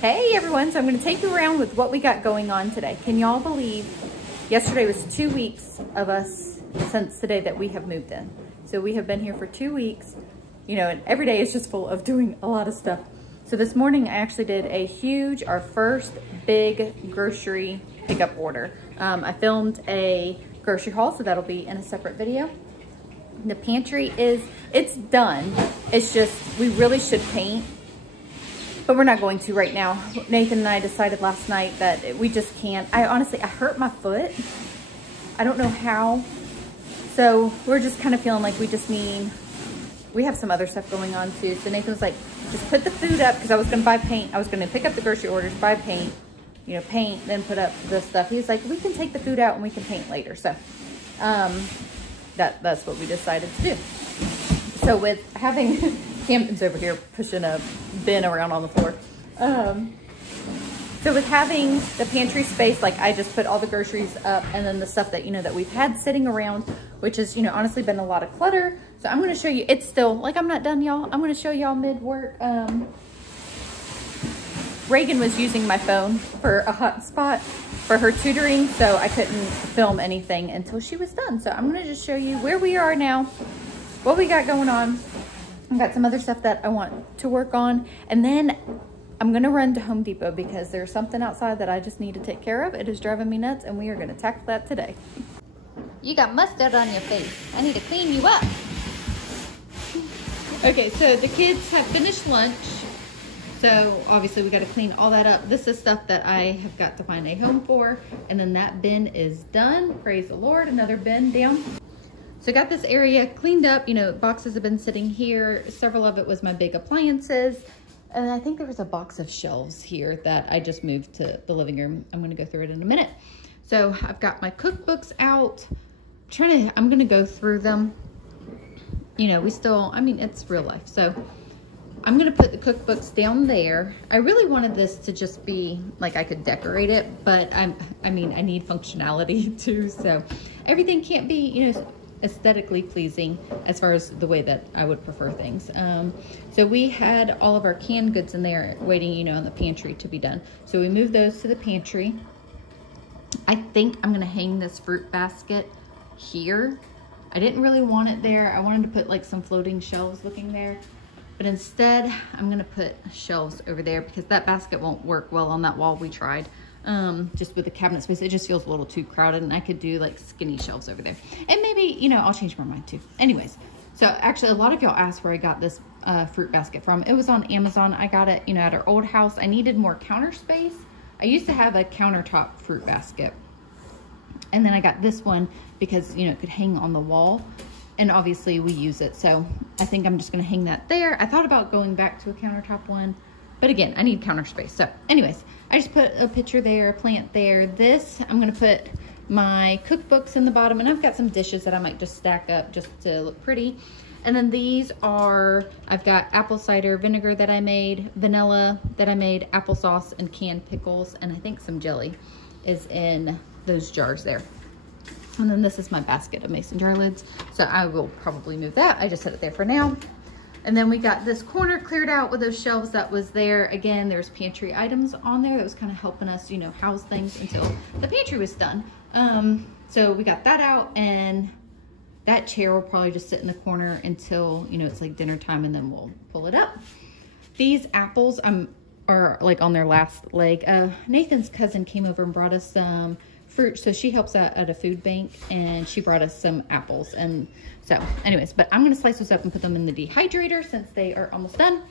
Hey everyone, so I'm going to take you around with what we got going on today. Can y'all believe yesterday was 2 weeks of us since the day that we have moved in. So we have been here for 2 weeks, you know, and every day is just full of doing a lot of stuff. So this morning I actually did our first big grocery pickup order. I filmed a grocery haul, so that'll be in a separate video. The pantry it's done. It's just, we really should paint, but we're not going to right now. Nathan and I decided last night that we just can't. I hurt my foot. I don't know how. So we're just kind of feeling like we have some other stuff going on too. So Nathan was like, just put the food up, because I was going to buy paint. I was going to pick up the grocery orders, buy paint, you know, paint, then put up this stuff. He was like, we can take the food out and we can paint later. So that's what we decided to do. So with having Camden's over here pushing a bin around on the floor. So with having the pantry space, like I just put all the groceries up, and then the stuff that, you know, that we've had sitting around, which has, you know, honestly been a lot of clutter. So I'm going to show you, it's still, like, I'm not done, y'all. I'm going to show y'all mid-work. Reagan was using my phone for a hotspot for her tutoring, so I couldn't film anything until she was done. So I'm going to just show you where we are now, what we got going on. I've got some other stuff that I want to work on, and then I'm gonna run to Home Depot because there's something outside that I just need to take care of. It is driving me nuts, and we are gonna tackle that today. You got mustard on your face. I need to clean you up. Okay, so the kids have finished lunch. So obviously we gotta clean all that up. This is stuff that I have got to find a home for, and then that bin is done. Praise the Lord, another bin down. So I got this area cleaned up. You know, boxes have been sitting here. Several of it was my big appliances. And I think there was a box of shelves here that I just moved to the living room. I'm gonna go through it in a minute. So I've got my cookbooks out. I'm gonna go through them. You know, it's real life. So I'm gonna put the cookbooks down there. I really wanted this to just be like I could decorate it, but I need functionality too. So everything can't be, you know, aesthetically pleasing as far as the way that I would prefer things. So we had all of our canned goods in there waiting, you know, in the pantry to be done. So we moved those to the pantry. I think I'm gonna hang this fruit basket here. I didn't really want it there. I wanted to put like some floating shelves looking there, but instead I'm gonna put shelves over there because that basket won't work well on that wall we tried. Just with the cabinet space, it just feels a little too crowded, and I could do like skinny shelves over there. And maybe, you know, I'll change my mind too. Anyways, so actually a lot of y'all asked where I got this fruit basket from. It was on Amazon. I got it, you know, at our old house. I needed more counter space. I used to have a countertop fruit basket, and then I got this one because, you know, it could hang on the wall, and obviously we use it. So I think I'm just gonna hang that there. I thought about going back to a countertop one, but again, I need counter space. So anyways, I just put a picture there, a plant there. This, I'm gonna put my cookbooks in the bottom, and I've got some dishes that I might just stack up just to look pretty. And then these are, I've got apple cider vinegar that I made, vanilla that I made, applesauce, and canned pickles, and I think some jelly is in those jars there. And then this is my basket of mason jar lids. So I will probably move that. I just set it there for now. And then we got this corner cleared out with those shelves that was there. Again, there's pantry items on there that was kind of helping us, you know, house things until the pantry was done. So we got that out, and that chair will probably just sit in the corner until, you know, it's like dinner time, and then we'll pull it up. These apples are like on their last leg. Nathan's cousin came over and brought us some fruit. So she helps out at a food bank, and she brought us some apples. And so anyways, but I'm going to slice those up and put them in the dehydrator since they are almost done.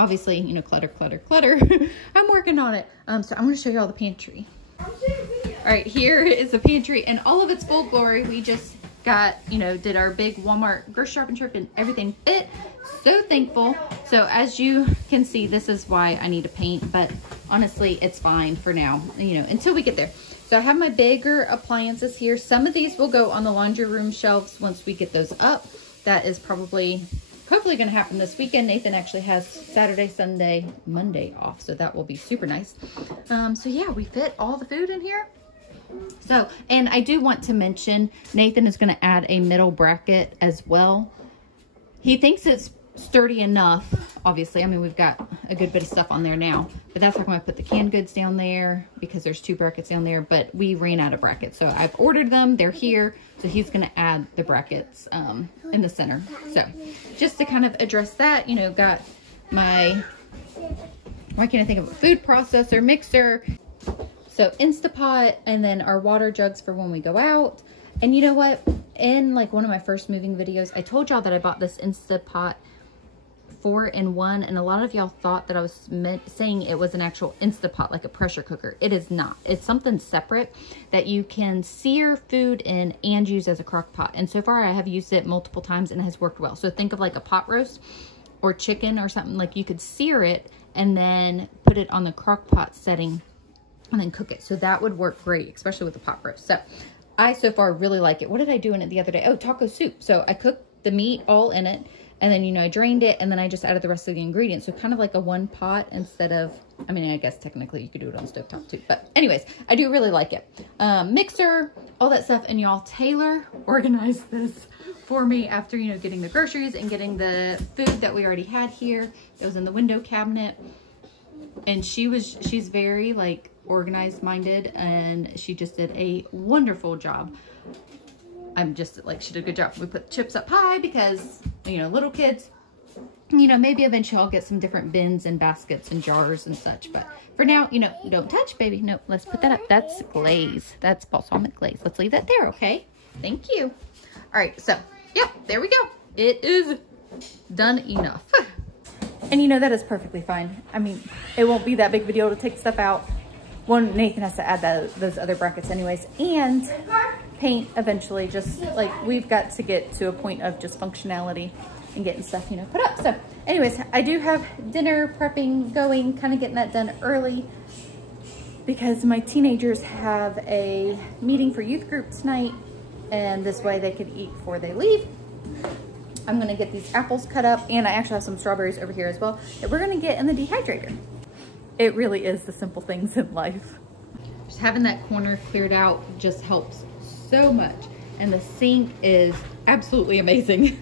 Obviously, you know, clutter, clutter, clutter. I'm working on it. So I'm going to show you all the pantry. All right, here is the pantry in all of its full glory. We just got, you know, did our big Walmart grocery shopping trip, and everything fit. So thankful. So as you can see, this is why I need to paint, but honestly, it's fine for now, you know, until we get there. So I have my bigger appliances here. Some of these will go on the laundry room shelves once we get those up. That is hopefully going to happen this weekend. Nathan actually has Saturday, Sunday, Monday off, so that will be super nice. So yeah, we fit all the food in here. So, and I do want to mention, Nathan is going to add a middle bracket as well. He thinks it's sturdy enough, obviously. I mean, we've got a good bit of stuff on there now, But that's how come I put the canned goods down there, because there's 2 brackets down there, but we ran out of brackets. So I've ordered them, they're here. So he's gonna add the brackets in the center. So just to kind of address that, you know, got my, why can't I think of a food processor, mixer. So Instapot, and then our water jugs for when we go out. And you know what? In like one of my first moving videos, I told y'all that I bought this Instapot 4-in-1, and a lot of y'all thought that I was saying it was an actual Instapot, like a pressure cooker. It is not. It's something separate that you can sear food in and use as a crock pot. And so far I have used it multiple times and it has worked well. So think of like a pot roast or chicken or something, like you could sear it and then put it on the crock pot setting and then cook it. So that would work great, especially with the pot roast. So I so far really like it. What did I do in it the other day? Oh, taco soup. So I cooked the meat all in it, and then, you know, I drained it, and then I just added the rest of the ingredients. So kind of like a 1 pot instead of, I mean, I guess technically you could do it on stovetop too. But anyways, I do really like it. Mixer, all that stuff. And y'all, Taylor organized this for me after, you know, getting the groceries and getting the food that we already had here. It was in the window cabinet. And she's very like organized minded, and she just did a wonderful job. I'm just like, she did a good job. We put chips up high because, you know, little kids, you know, maybe eventually I'll get some different bins and baskets and jars and such. But for now, you know, don't touch, baby. No, let's put that up. That's glaze. That's balsamic glaze. Let's leave that there, okay? Thank you. All right, so, yeah, there we go. It is done enough. And you know, that is perfectly fine. I mean, it won't be that big of a deal to take stuff out. One, Nathan has to add those other brackets anyways, and paint eventually. Just like, we've got to get to a point of just functionality and getting stuff, you know, put up. So anyways, I do have dinner prepping going, kind of getting that done early because my teenagers have a meeting for youth group tonight, and this way they could eat before they leave. I'm gonna get these apples cut up, and I actually have some strawberries over here as well that we're gonna get in the dehydrator. It really is the simple things in life. Just having that corner cleared out just helps so much. And the sink is absolutely amazing.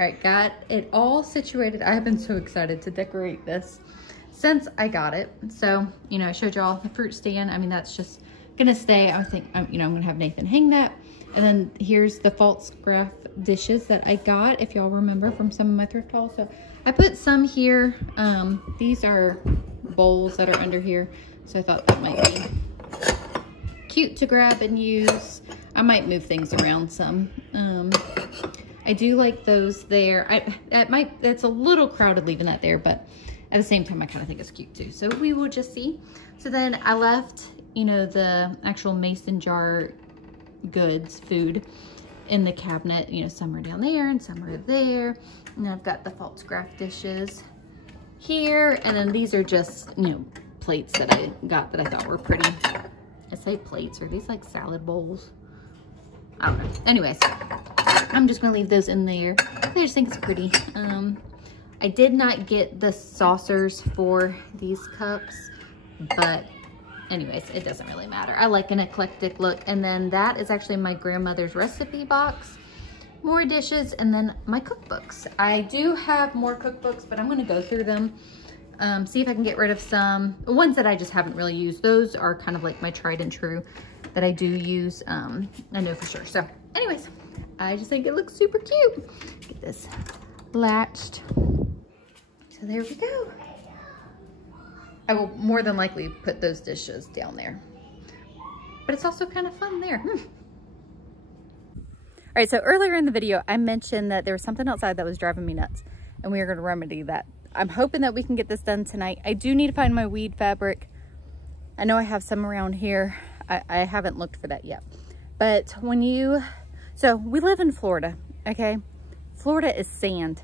All right, got it all situated. I have been so excited to decorate this since I got it. So, you know, I showed y'all the fruit stand. I mean, that's just gonna stay. I think, you know, I'm gonna have Nathan hang that. And then here's the false graph dishes that I got, if y'all remember, from some of my thrift hauls. So I put some here. These are bowls that are under here. So I thought that might be cute to grab and use. I might move things around some. I do like those there. It's a little crowded leaving that there, but at the same time, I kind of think it's cute too. So we will just see. So then I left, you know, the actual mason jar goods, food in the cabinet. You know, some are down there and some are there. And I've got the false craft dishes here. And then these are just, you know, plates that I got that I thought were pretty. I say plates, are these like salad bowls? I don't know. Anyways, I'm just gonna leave those in there. I just think it's pretty. I did not get the saucers for these cups, but anyways, it doesn't really matter. I like an eclectic look. And then that is actually my grandmother's recipe box, more dishes, and then my cookbooks. I do have more cookbooks, but I'm gonna go through them, see if I can get rid of some ones that I just haven't really used. Those are kind of like my tried and true that I do use, I know for sure. So anyways, I just think it looks super cute. Get this latched. So there we go. I will more than likely put those dishes down there, but it's also kind of fun there. All right, so earlier in the video, I mentioned that there was something outside that was driving me nuts, and we are going to remedy that. I'm hoping that we can get this done tonight. I do need to find my weed fabric. I know I have some around here. I haven't looked for that yet. But so we live in Florida, okay? Florida is sand.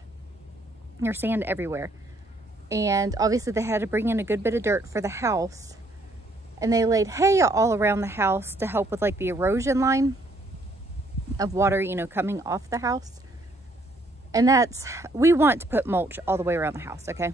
There's sand everywhere. And obviously they had to bring in a good bit of dirt for the house. And they laid hay all around the house to help with like the erosion line of water, you know, coming off the house. And we want to put mulch all the way around the house, okay?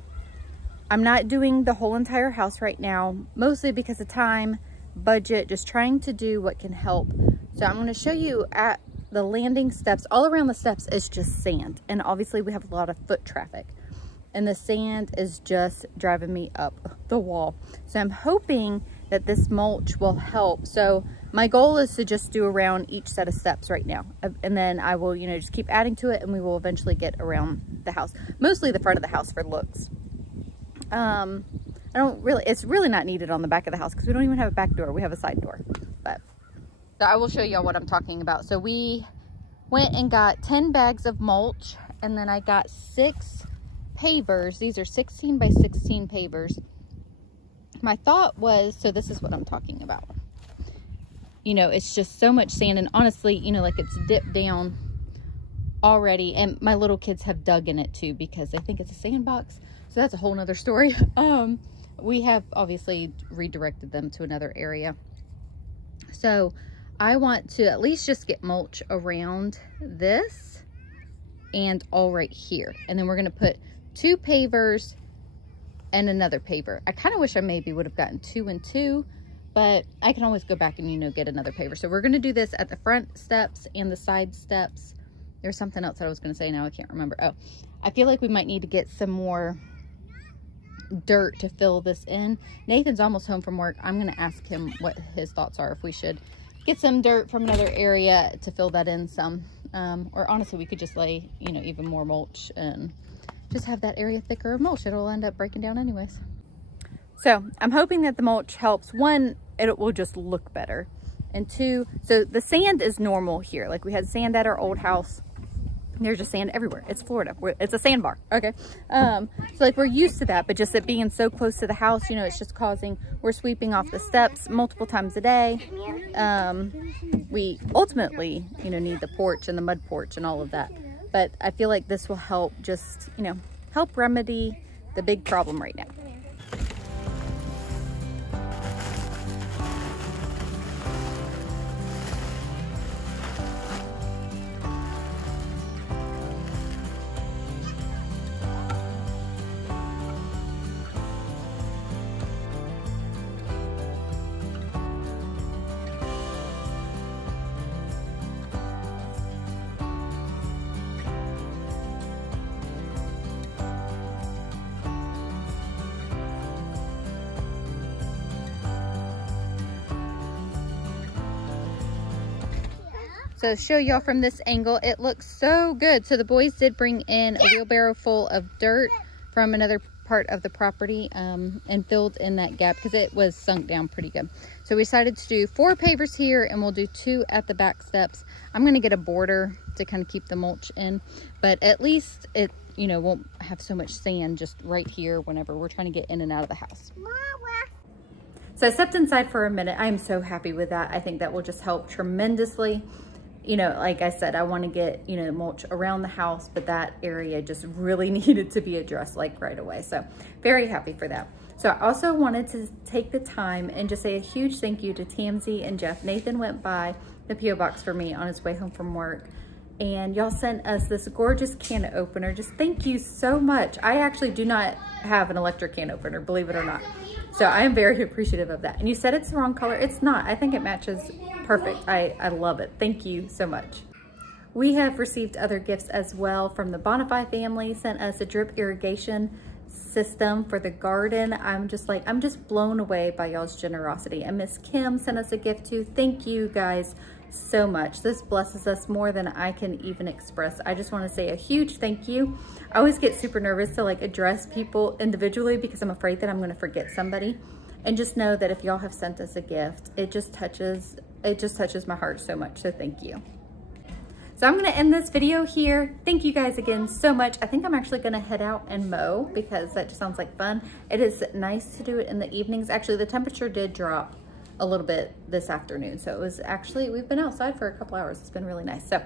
I'm not doing the whole entire house right now, mostly because of time, budget, just trying to do what can help. So I'm going to show you at the landing steps. All around the steps is just sand. And obviously we have a lot of foot traffic. And the sand is just driving me up the wall. So I'm hoping that this mulch will help. So my goal is to just do around each set of steps right now. And then I will, you know, just keep adding to it, and we will eventually get around the house. Mostly the front of the house for looks. It's really not needed on the back of the house because we don't even have a back door. We have a side door. But so I will show y'all what I'm talking about. So we went and got 10 bags of mulch, and then I got 6 pavers. These are 16 by 16 pavers. My thought was, so this is what I'm talking about. You know, it's just so much sand, and honestly, you know, like it's dipped down already, and my little kids have dug in it too because they think it's a sandbox. So that's a whole nother story. We have obviously redirected them to another area. So I want to at least just get mulch around this and all right here. And then we're going to put 2 pavers and another paver. I kind of wish I maybe would have gotten 2 and 2, but I can always go back and, you know, get another paver. So we're going to do this at the front steps and the side steps. There's something else I was going to say now. I can't remember. Oh, I feel like we might need to get some more dirt to fill this in. Nathan's almost home from work. I'm going to ask him what his thoughts are, if we should get some dirt from another area to fill that in some. Or honestly, we could just lay, you know, even more mulch and just have that area thicker of mulch. It'll end up breaking down anyways. So I'm hoping that the mulch helps. 1, it will just look better. And 2, so the sand is normal here. Like we had sand at our old house. There's just sand everywhere. It's Florida. It's a sandbar. Okay. So like we're used to that, but just it being so close to the house, you know, it's just causing, we're sweeping off the steps multiple times a day. We ultimately, you know, need the porch and the mud porch and all of that. But I feel like this will help just, you know, help remedy the big problem right now. So show y'all from this angle, it looks so good. So the boys did bring in a wheelbarrow full of dirt from another part of the property and filled in that gap because it was sunk down pretty good. So we decided to do 4 pavers here, and we'll do 2 at the back steps. I'm going to get a border to kind of keep the mulch in, but at least it, you know, won't have so much sand just right here whenever we're trying to get in and out of the house. So I stepped inside for a minute. I am so happy with that. I think that will just help tremendously. You know, like I said, I want to get, you know, mulch around the house, but that area just really needed to be addressed like right away. So very happy for that. So I also wanted to take the time and just say a huge thank you to Tamsy and Jeff. Nathan went by the P.O. box for me on his way home from work, and y'all sent us this gorgeous can opener. Just thank you so much. I actually do not have an electric can opener, believe it or not. So I am very appreciative of that. And you said it's the wrong color. It's not. I think it matches perfect. I love it. Thank you so much. We have received other gifts as well from the Bonify family. Sent us a drip irrigation system for the garden. I'm just blown away by y'all's generosity. And Miss Kim sent us a gift too. Thank you guys so much. This blesses us more than I can even express. I just want to say a huge thank you. I always get super nervous to like address people individually because I'm afraid that I'm going to forget somebody. And just know that if y'all have sent us a gift, it just touches my heart so much. So thank you. So I'm going to end this video here. Thank you guys again so much. I think I'm actually going to head out and mow because that just sounds like fun. It is nice to do it in the evenings. Actually, the temperature did drop a little bit this afternoon. So it was actually, we've been outside for a couple hours. It's been really nice. So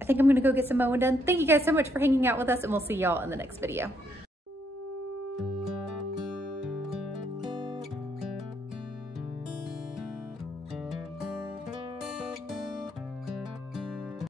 I think I'm going to go get some mowing done. Thank you guys so much for hanging out with us, and we'll see y'all in the next video.